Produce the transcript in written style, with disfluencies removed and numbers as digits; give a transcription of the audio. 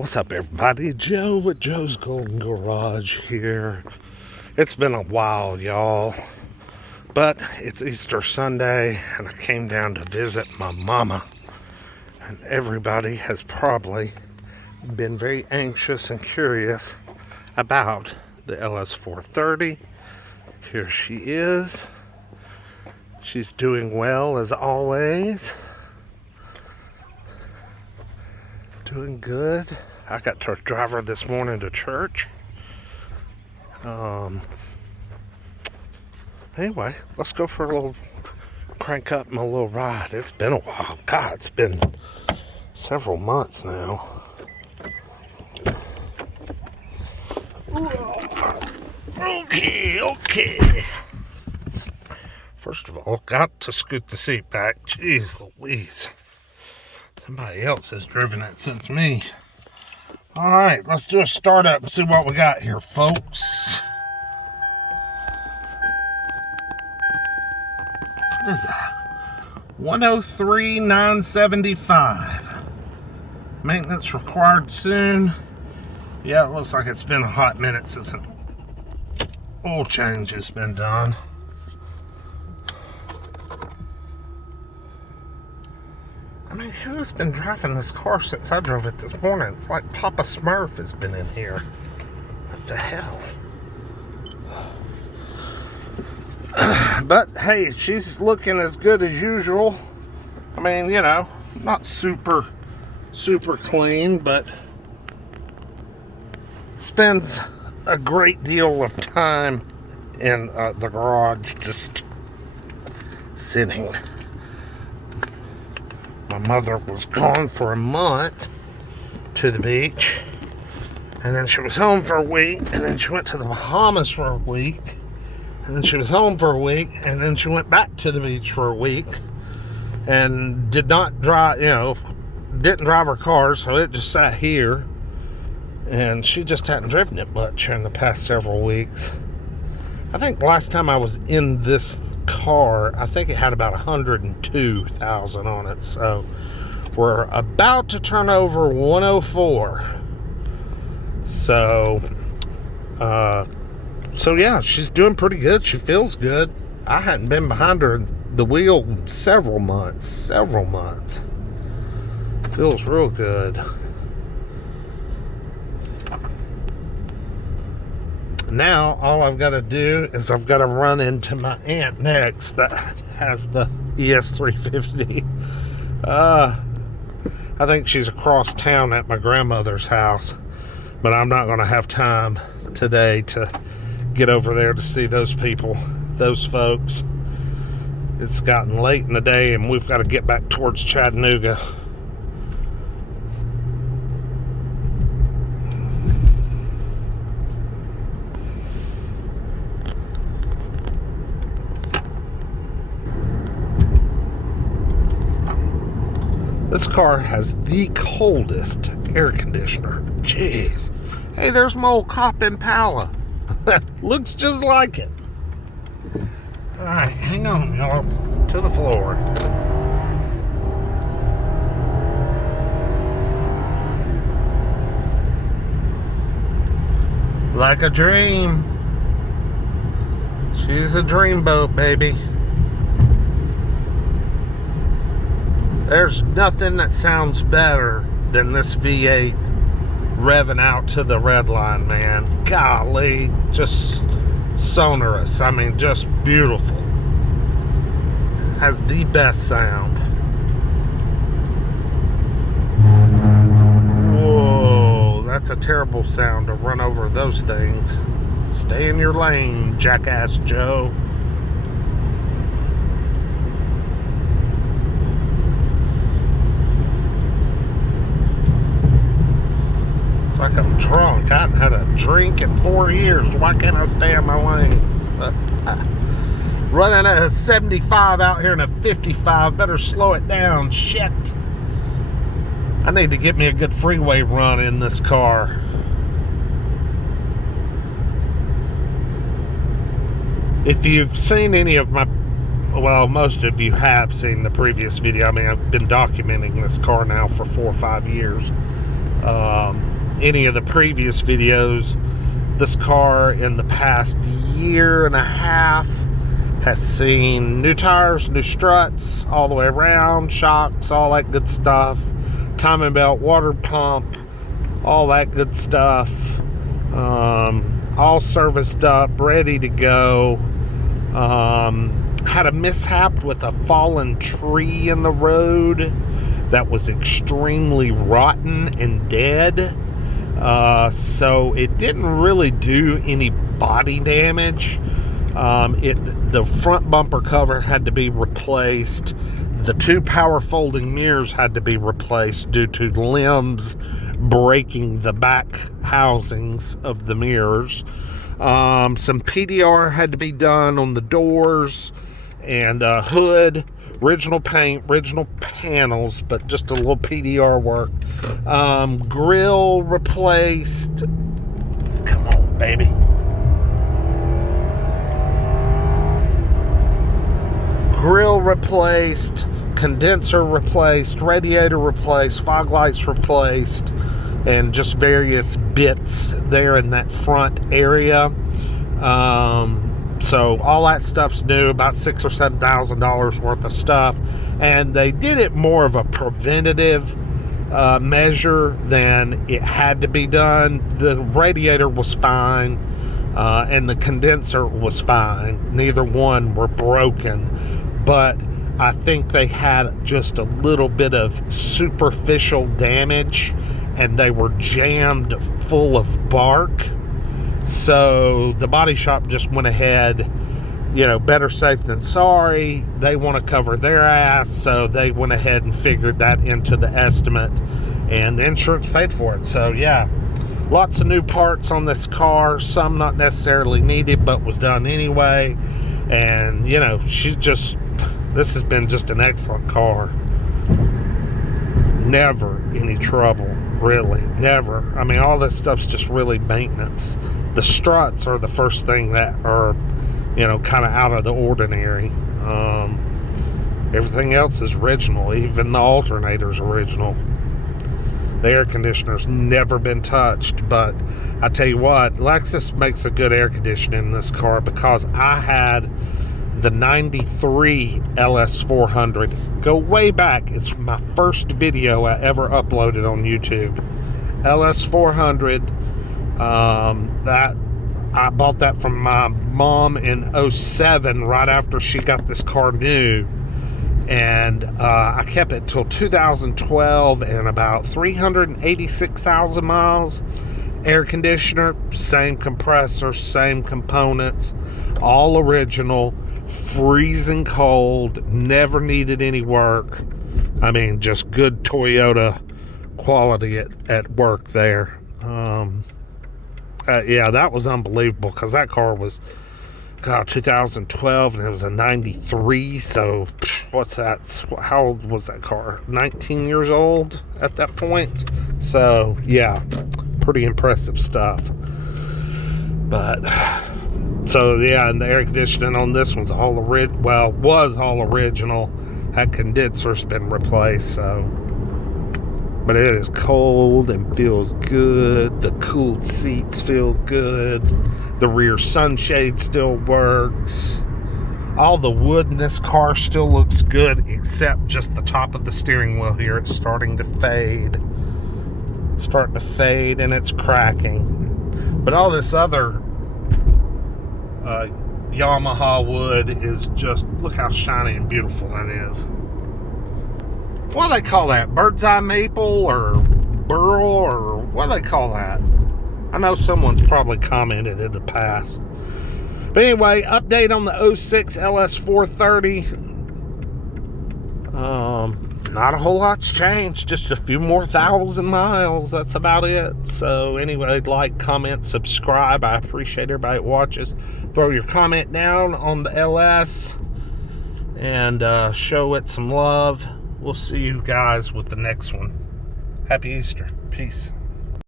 What's up, everybody? Joe with Joe's Golden Garage here. It's been a while, y'all, but it's Easter Sunday and I came down to visit my mama, and everybody has probably been very anxious and curious about the LS430. Here she is. She's doing well as always. Doing good. I got to drive her this morning to church. Anyway, let's go for a little crank up my little ride. It's been a while. God, it's been several months now. Okay. First of all, got to scoot the seat back. Jeez Louise. Somebody else has driven it since me. All right, let's do a startup and see what we got here, folks. What is that? 103,975. Maintenance required soon. Yeah, it looks like it's been a hot minute since an oil change has been done. I mean, who has been driving this car since I drove it this morning? It's like Papa Smurf has been in here. What the hell? But, hey, she's looking as good as usual. I mean, you know, not super clean, but spends a great deal of time in the garage just sitting. My mother was gone for a month to the beach, and then she was home for a week, and then she went to the Bahamas for a week, and then she was home for a week, and then she went back to the beach for a week, and did not drive, didn't drive her car, so it just sat here, and she just hadn't driven it much in the past several weeks. I think last time I was in this car, I think it had about 102,000 on it, so we're about to turn over 104. So yeah, she's doing pretty good. She feels good. I hadn't been behind her the wheel several months. Feels real good. Now, all I've got to do is I've got to run into my aunt next that has the ES350. I think she's across town at my grandmother's house, but I'm not going to have time today to get over there to see those people, those folks. It's gotten late in the day and we've got to get back towards Chattanooga. This car has the coldest air conditioner. Jeez. Hey, there's my old cop Impala. Looks just like it. Alright, hang on, y'all. To the floor. Like a dream. She's a dreamboat, baby. There's nothing that sounds better than this V8 revving out to the red line, man. Golly, just sonorous. I mean, just beautiful. Has the best sound. Whoa, that's a terrible sound to run over those things. Stay in your lane, jackass Joe. Like I'm drunk. I haven't had a drink in 4 years. Why can't I stay in my lane? Running at a 75 out here in a 55. Better slow it down. Shit. I need to get me a good freeway run in this car. If you've seen any of my, well, most of you have seen the previous video. I mean, I've been documenting this car now for 4 or 5 years. any of the previous videos, this car in the past year and a half has seen new tires, new struts all the way around, shocks, all that good stuff, timing belt, water pump, all that good stuff, all serviced up, ready to go. Had a mishap with a fallen tree in the road that was extremely rotten and dead. So it didn't really do any body damage. The front bumper cover had to be replaced. The two power folding mirrors had to be replaced due to limbs breaking the back housings of the mirrors. Some PDR had to be done on the doors and hood. Original paint, original panels, but just a little PDR work. Grill replaced. Come on, baby. Grill replaced, condenser replaced, radiator replaced, fog lights replaced, and just various bits there in that front area. So all that stuff's new, about $6,000 or $7,000 worth of stuff, and they did it more of a preventative measure than it had to be done. The radiator was fine, and the condenser was fine. Neither one were broken, but I think they had just a little bit of superficial damage, and they were jammed full of bark. So the body shop just went ahead, you know, better safe than sorry. They want to cover their ass, so they went ahead and figured that into the estimate, and the insurance paid for it. So yeah, lots of new parts on this car, some not necessarily needed but was done anyway. And you know, this has been just an excellent car. Never any trouble, really, never. I mean, all this stuff's just really maintenance. The struts are the first thing that are, you know, kind of out of the ordinary. Everything else is original. Even the alternator's original. The air conditioner's never been touched. But I tell you what, Lexus makes a good air conditioning in this car, because I had the 93 LS430. Go way back. It's my first video I ever uploaded on YouTube. LS430. That I bought that from my mom in 07, right after she got this car new, and I kept it till 2012 and about 386,000 miles. Air conditioner, same compressor, same components, all original, freezing cold, never needed any work. I mean, just good Toyota quality at work there. Yeah, that was unbelievable, because that car was, God, 2012, and it was a 93, so what's that? How old was that car? 19 years old at that point? So, yeah, pretty impressive stuff. But, so, yeah, and the air conditioning on this one's was all original. That condenser's been replaced, so... But it is cold and feels good. The cooled seats feel good. The rear sunshade still works. All the wood in this car still looks good, except just the top of the steering wheel here. It's starting to fade. And it's cracking. But all this other Yamaha wood is just, look how shiny and beautiful that is. What do they call that? Bird's eye maple or burl, or what do they call that? I know someone's probably commented in the past. But anyway, update on the 06 LS430. Not a whole lot's changed. Just a few more 1,000 miles. That's about it. So anyway, like, comment, subscribe. I appreciate everybody that watches. Throw your comment down on the LS and show it some love. We'll see you guys with the next one. Happy Easter. Peace.